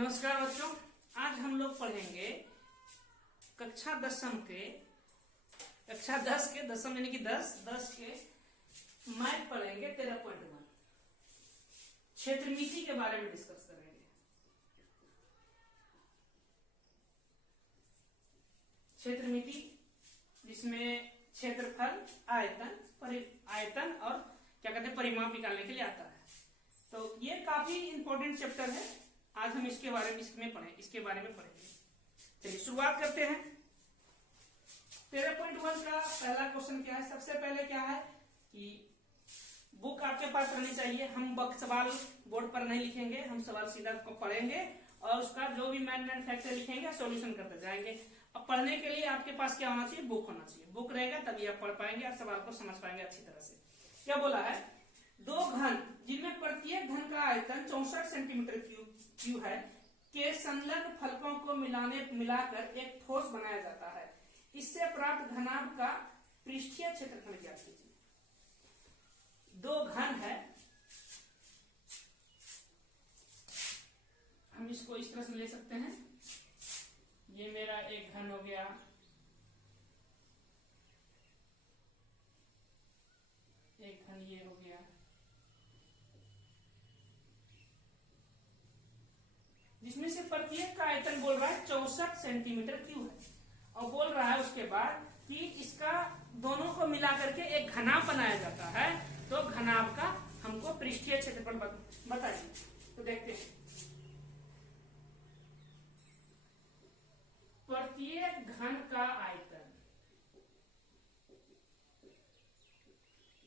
नमस्कार बच्चों, आज हम लोग पढ़ेंगे कक्षा 10 के दसम यानी कि 10 के मैथ पढ़ेंगे 13.1 क्षेत्रमिति के बारे में डिस्कस करेंगे। क्षेत्रमिति जिसमें क्षेत्रफल, आयतन और क्या कहते हैं परिमाप निकालने के लिए आता है। तो ये काफी इंपॉर्टेंट चैप्टर है। आज हम इसके बारे में पढ़ेंगे। चलिए शुरुआत करते हैं। 13.1 का पहला क्वेश्चन क्या है? सबसे पहले क्या है कि बुक आपके पास रहनी चाहिए। हम सवाल बोर्ड पर नहीं लिखेंगे, हम सवाल सीधा पढ़ेंगे और उसका जो भी मैन फैक्टर लिखेंगे सॉल्यूशन करते जाएंगे। अब पढ़ने के लिए आपके पास क्या होना चाहिए? बुक होना चाहिए। बुक रहेगा तभी आप पढ़ पाएंगे और सवाल को समझ पाएंगे अच्छी तरह से। क्या बोला है? दो घन जिनमें प्रत्येक घन का आयतन 64 सेंटीमीटर क्यूब है के संलग्न फलकों को मिलाकर एक ठोस बनाया जाता है। इससे प्राप्त घनाभ का पृष्ठीय क्षेत्रफल ज्ञात कीजिए। दो घन है, हम इसको इस तरह से ले सकते हैं। ये मेरा एक घन हो गया, एक घन ये हो गया, जिसमें से प्रत्येक का आयतन बोल रहा है 64 सेंटीमीटर क्यूब है और बोल रहा है उसके बाद कि इसका दोनों को मिलाकर के एक घनाभ बनाया जाता है। तो घनाभ का हमको पृष्ठीय क्षेत्रफल बताइए। तो देखते हैं, प्रत्येक घन का आयतन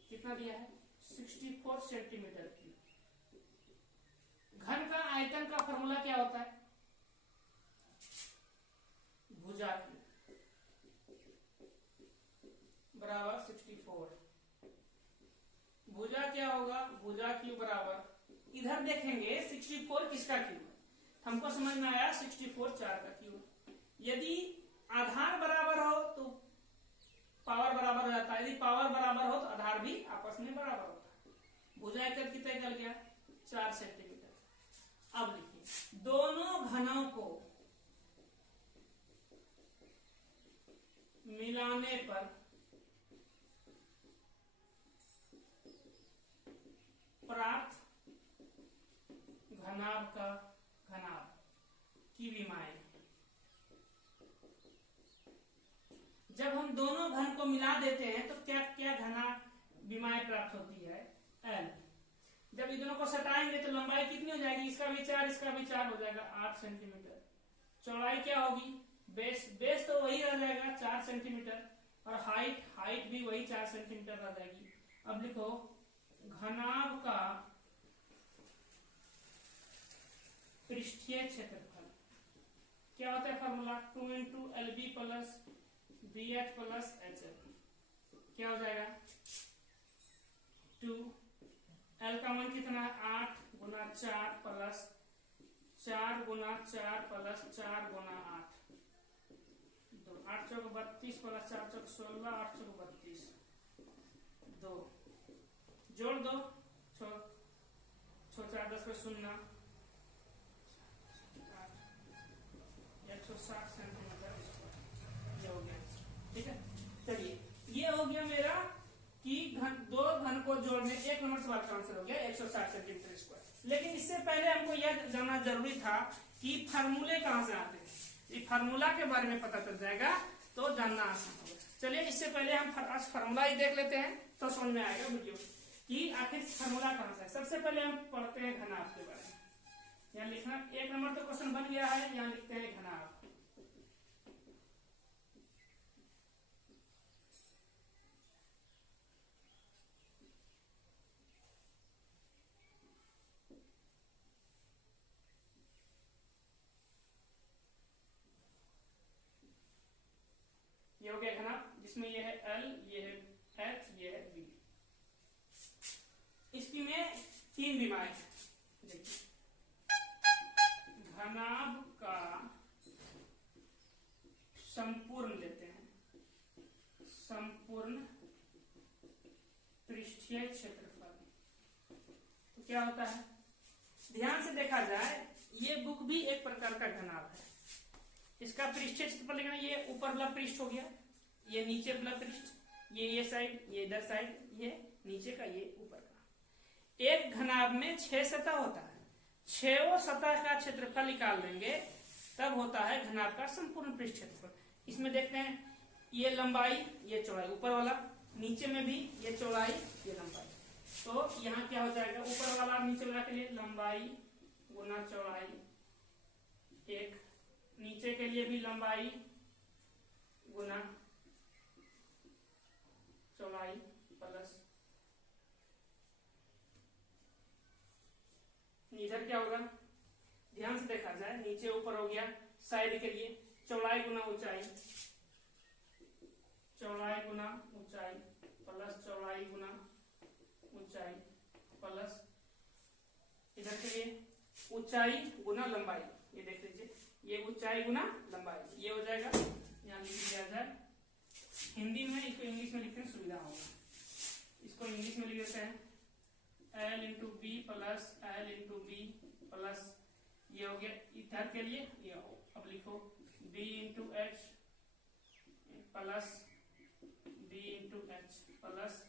कितना दिया है? 64 सेंटीमीटर क्यूब। घन का आयतन का फॉर्मूला क्या होता है? भुजा क्यूब बराबर 64। भुजा क्या होगा? भुजा क्यूब बराबर, इधर देखेंगे 64 किसका क्यूब है? हमको समझ में आया 64 4 का क्यूब। यदि आधार बराबर हो तो पावर बराबर हो जाता है, यदि पावर बराबर हो तो आधार भी आपस में बराबर होता है। भुजा इधर कितना निकल गया? 4 सेंटीमीटर। अब लिखिए, दोनों घनों को मिलाने पर प्राप्त घनाभ का घनाभ की विमाएं। जब हम दोनों घन को मिला देते हैं तो क्या क्या घना विमाएं प्राप्त होती है? L। जब इन दोनों को सटाएंगे तो लंबाई कितनी हो जाएगी? इसका भी 4 इसका भी 4 हो जाएगा 8 सेंटीमीटर। चौड़ाई क्या होगी? बेस तो वही रह जाएगा 4 सेंटीमीटर और हाइट भी वही 4 सेंटीमीटर रह जाएगी। अब लिखो, घनाभ का पृष्ठीय क्षेत्रफल क्या होता है? Formula 2 × LB plus BH plus HF। क्या हो जाएगा? 2। L का मान कितना है? 8 × 4 प्लस 4 × 4 प्लस 4 × 8 2। 8 चौक 32 प्लस 4 चौक 16, 8 चौक 32 2। जोड़ दो, 6 4 10 पे 0, 160 सेंटीमीटर ये हो गया। ठीक है, चलिए ये हो गया मेरा कि दो घन को जोड़ने, एक नंबर सवाल का आंसर हो गया 160 सेंटीमीटर स्क्वायर। लेकिन इससे पहले हमको यह जानना जरूरी था कि फार्मूले कहां से आते हैं। ये फार्मूला के बारे में पता चल जाएगा तो जानना आसान होगा। चलिए इससे पहले हम आज फार्मूला ही देख लेते हैं तो समझ में आएगा वीडियो कि आखिर फार्मूला कहां से है। सबसे पहले हम पढ़ते हैं घनाभ के बारे में। यहाँ लिखना, एक नंबर तो क्वेश्चन बन गया है, यहाँ लिखते हैं घनाभ। ये हो गया घनाभ, जिसमें ये है L, ये है H, ये है B। इसकी में 3 विमाएं हैं। देखिए, घनाभ का संपूर्ण लेते हैं, संपूर्ण पृष्ठीय क्षेत्रफल। तो क्या होता है? ध्यान से देखा जाए ये बुक भी एक प्रकार का घनाभ है। इसका पृष्ठीय क्षेत्रफल लिखना, ये ऊपर वाला पृष्ठ हो गया, ये नीचे वाला पृष्ठ, ये साइड, ये इधर साइड, ये नीचे का, ये ऊपर का। एक घनाभ में 6 सतह होता है, 6 सतह का क्षेत्रफल निकाल लेंगे तब होता है घनाभ का संपूर्ण पृष्ठ क्षेत्रफल। इसमें देखते हैं ये लंबाई, ये चौड़ाई, ऊपर वाला, नीचे में भी ये चौड़ाई, ये लंबाई। तो यहाँ क्या हो जाएगा, ऊपर वाला नीचे वाला के लिए लंबाई गुना चौड़ाई 1, नीचे के लिए भी लंबाई गुना चौड़ाई प्लस, इधर क्या होगा, ध्यान से देखा जाए नीचे ऊपर हो गया, साइड के लिए चौड़ाई गुना ऊंचाई, चौड़ाई गुना ऊंचाई प्लस चौड़ाई गुना ऊंचाई प्लस, इधर के लिए ऊंचाई गुना लंबाई, ये देख लीजिए, ये ऊंचाई गुना लंबाई, ये हो जाएगा। यहाँ लिख दिया जाए, हिंदी में इसको इंग्लिश में लिखने में सुविधा होगा, इसको इंग्लिश में लिख देते हैं L into B plus L into B plus, ये हो गया इधर के लिए, ये अब लिखो B into H plus B into H plus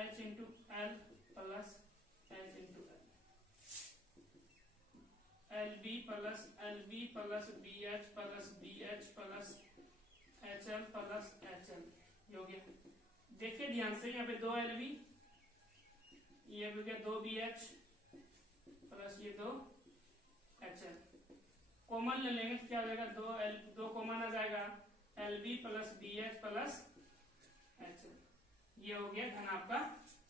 H into L plus H into L, LB plus LB plus BH plus BH plus HL plus HL, ये हो गया। देखिए ध्यान से, यहाँ पे 2 LB, ये हो गया 2 BH प्लस ये 2 HL, कॉमन ले लेंगे तो क्या हो जाएगा, 2 कॉमन आ जाएगा, LB plus BH plus HL, ये हो गया घनाभ का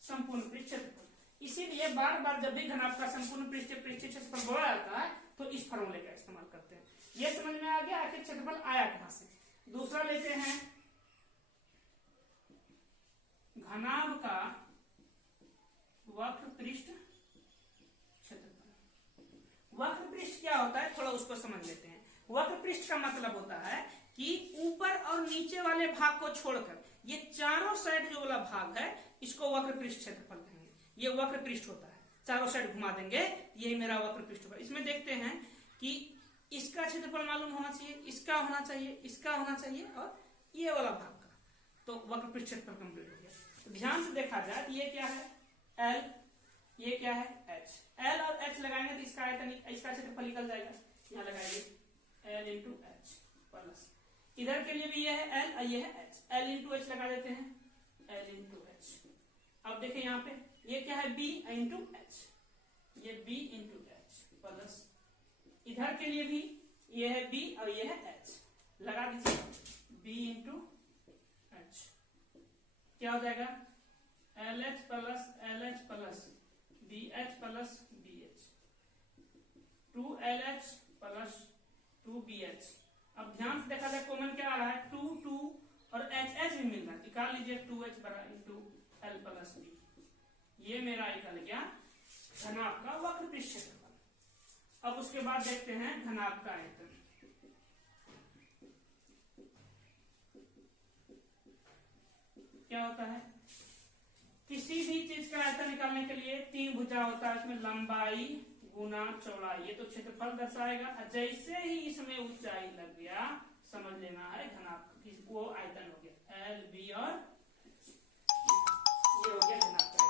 संपूर्ण पृष्ठ क्षेत्रफल। इसीलिए बार बार जब भी घनाभ का संपूर्ण पृष्ठ क्षेत्रफल बोला जाता है तो इस फॉर्मूले का इस्तेमाल करते हैं। ये समझ में आ गया आखिर क्षेत्रफल आया कहां से। दूसरा लेते हैं घनाभ का वक्र पृष्ठ क्षेत्रफल। वक्र पृष्ठ क्या होता है, थोड़ा उसको समझ लेते हैं। वक्र पृष्ठ का मतलब होता है कि ऊपर और नीचे वाले भाग को छोड़कर ये चारों साइड जो वाला भाग है इसको वक्र पृष्ठ क्षेत्रफल कहेंगे। ये वक्र पृष्ठ होता है, चारों साइड घुमा देंगे, ये मेरा वक्र पृष्ठ होगा। इसमें देखते हैं कि इसका क्षेत्रफल मालूम होना चाहिए, इसका होना चाहिए, इसका होना चाहिए और ये वाला भाग का, तो वक्र पृष्ठ क्षेत्रफल कंप्लीट हो गया। तो ध्यान से देखा जाए ये क्या है L, ये क्या है H। L और H लगाएंगे तो इसका आयतन, इसका क्षेत्रफल निकल जाएगा। यहाँ लगाइए L इंटू एच प्लस, इधर के लिए भी ये है L और ये है H, L इंटू एच लगा देते हैं, L इंटू एच। अब देखिए यहाँ पे ये क्या है B इंटू एच, ये B इंटू एच प्लस, इधर के लिए भी ये है B और ये है H, लगा दीजिए B इंटू एच, क्या हो जाएगा LH plus LH plus BH plus BH, 2LH plus 2BH। अब ध्यान से देखा जाए कॉमन क्या आ रहा है, 2 2 और HH भी मिल रहा है, निकाल लीजिए 2H बराबर इंटू L प्लस B, ये मेरा निकल गया घनाभ का वक्र पृष्ठ क्षेत्रफल। अब उसके बाद देखते हैं घनाभ का आयतन। क्या होता है, किसी भी चीज का आयतन निकालने के लिए 3 भुजा होता है, इसमें लंबाई गुना चौड़ाई, ये तो क्षेत्रफल दर्शाएगा। जैसे ही इसमें ऊंचाई लग गया समझ लेना है घनाभ को आयतन हो गया L B और ये हो गया घनाभ का आयतन।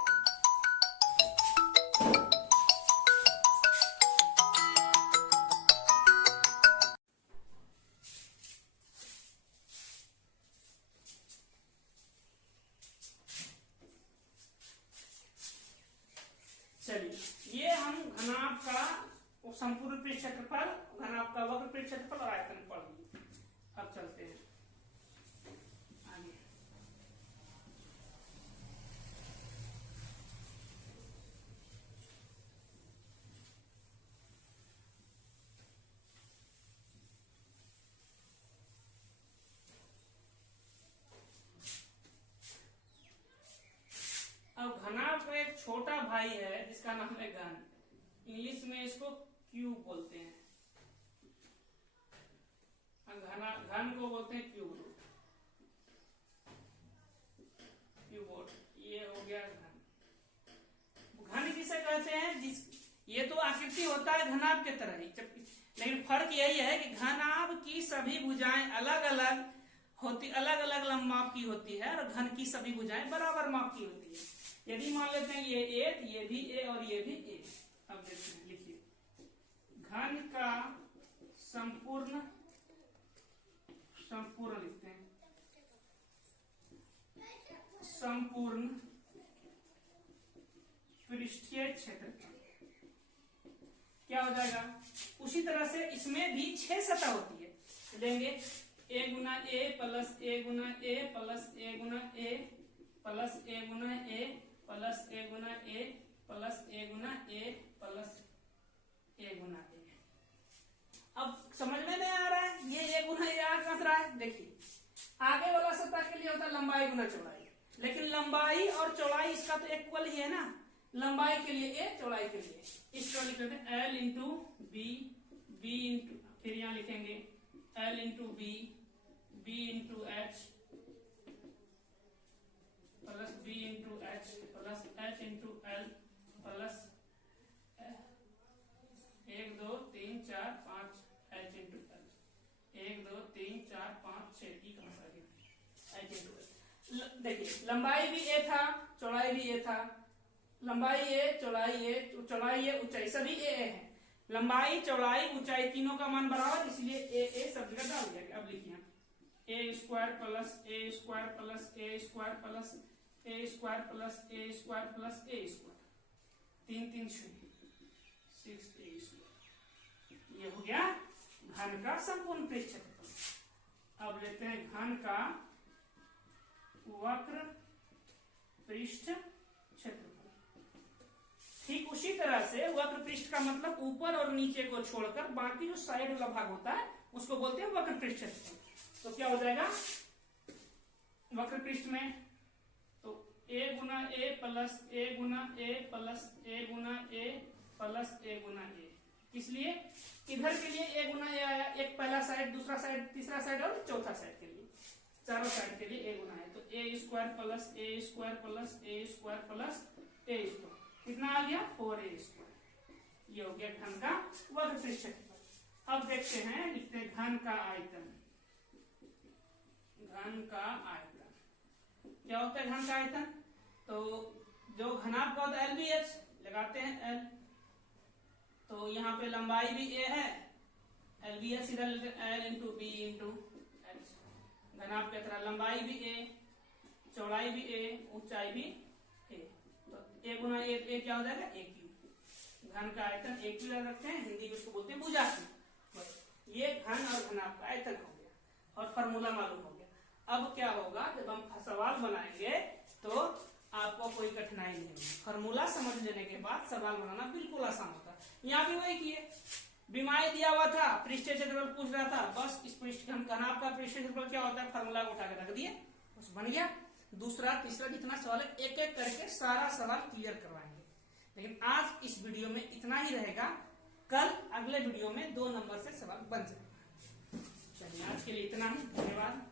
चलिए ये हम घनाभ का संपूर्ण पृष्ठ क्षेत्रफल, घनाभ का वक्र पृष्ठ क्षेत्रफल और आयतन पढ़ लिए। अब चलते हैं आगे। अब घनाभ का एक छोटा भाई है जिसका नाम है घन, इंग्लिश में इसको क्यूब बोलते हैं। घन को बोलते हैं क्यूब रूट, क्यूबोट, ये हो गया घन। घन किसे कहते हैं, जिस ये तो आकृति होता है घनाभ के तरह ही, लेकिन फर्क यही है कि घनाभ की सभी भुजाएं अलग अलग होती, अलग अलग लंब की होती है, और घन की सभी भुजाएं बराबर माप की होती है। यदि मान लेते हैं ये ए, ये भी ए और ये भी ए, अब देखते हैं, लिखिए घन का संपूर्ण लिखते हैं, संपूर्ण पृष्ठीय क्षेत्रफल क्या हो जाएगा। उसी तरह से इसमें भी 6 सतह होती है, लेंगे ए गुना ए प्लस ए गुना ए प्लस ए गुना ए प्लस ए गुना ए प्लस ए गुना ए प्लस ए गुना ए प्लस ए गुना ए। अब समझ में नहीं आ रहा है, ये ए गुना ए आ कस रहा है। देखिए आगे वाला सतह के लिए होता है लंबाई गुना चौड़ाई, लेकिन लंबाई और चौड़ाई इसका तो इक्वल ही है ना, लंबाई के लिए ए, चौड़ाई के लिए इसको लिख लेते हैं L into B, B into, फिर यहाँ लिखेंगे L into B, B into H plus B into H plus H into L plus 1 2 3 4 5 H into L, 1 2 3 4 5 6 की कहां से आ गया एच इंटू एल। देखिए लंबाई भी ए था, चौड़ाई भी ए था, लंबाई ए, चौड़ाई ए, चौड़ाई ए, ऊंचाई सभी ए है, लंबाई चौड़ाई ऊंचाई तीनों का मान बराबर, इसलिए ए सब जगह डाल दिया। अब लिखिए ए स्क्वायर प्लस ए स्क्वायर प्लस ए स्क्वायर प्लस ए स्क्वायर प्लस ए स्क्वायर प्लस ए स्क्वायर, 3 3 6 ए स्क्वायर, ये हो गया घन का संपूर्ण पृष्ठ क्षेत्रफल। अब लेते हैं घन का वक्र पृष्ठ क्षेत्रफल। ठीक उसी तरह से वक्र पृष्ठ का मतलब ऊपर और नीचे को छोड़कर बाकी जो साइड वाला भाग होता है उसको बोलते हैं वक्र पृष्ठ क्षेत्रफल। तो क्या हो जाएगा वक्र पृष्ठ में, तो ए गुना ए प्लस ए गुना ए प्लस ए गुना ए प्लस ए गुना ए। इसलिए इधर के लिए ए गुना ए आया, एक पहला साइड, दूसरा साइड, तीसरा साइड और चौथा साइड के लिए, चारों साइड के लिए ए गुना है, तो ए स्क्वायर प्लस ए स्क्वायर प्लस ए स्क्वायर प्लस ए स्क्वायर, कितना आ गया 4a स्क्वायर। ये हो गया घन का वक्र पृष्ठ क्षेत्रफल। अब देखते हैं, लिखते हैं घन का आयतन। घन का आयतन क्या होता है घन का आयतन, तो जो घनाभ का होता है LBH लगाते हैं L, तो यहाँ पे लंबाई भी a है, LBH इधर L into b into h, घनाभ की तरह लंबाई भी a, चौड़ाई भी a, ऊंचाई भी a, तो a गुना ए क्या हो जाएगा a क्यूब। घन का आयतन a क्यूब रखते हैं, हिंदी में इसको बोलते हैं भुजा क्यूब। ये घन और घनाभ का आयतन हो गया और फॉर्मूला मालूम हो गया। अब क्या होगा, जब हम सवाल बनाएंगे तो आपको कोई कठिनाई नहीं होगी, फॉर्मूला समझ लेने के बाद सवाल बनाना बिल्कुल आसान होता है। यहाँ भी वही किए, बीमारी दिया हुआ था, पृष्ठीय क्षेत्रफल पूछ रहा था, बस इस पृष्ठ हम घनाभ का पृष्ठीय क्षेत्रफल क्या होता है फॉर्मूला को उठा के रख दिए, बस बन गया। दूसरा तीसरा जितना सवाल है एक एक करके सारा सवाल क्लियर करवाएंगे। लेकिन आज इस वीडियो में इतना ही रहेगा, कल अगले वीडियो में 2 नंबर से सवाल बन जाएगा। चलिए आज के लिए इतना ही, धन्यवाद।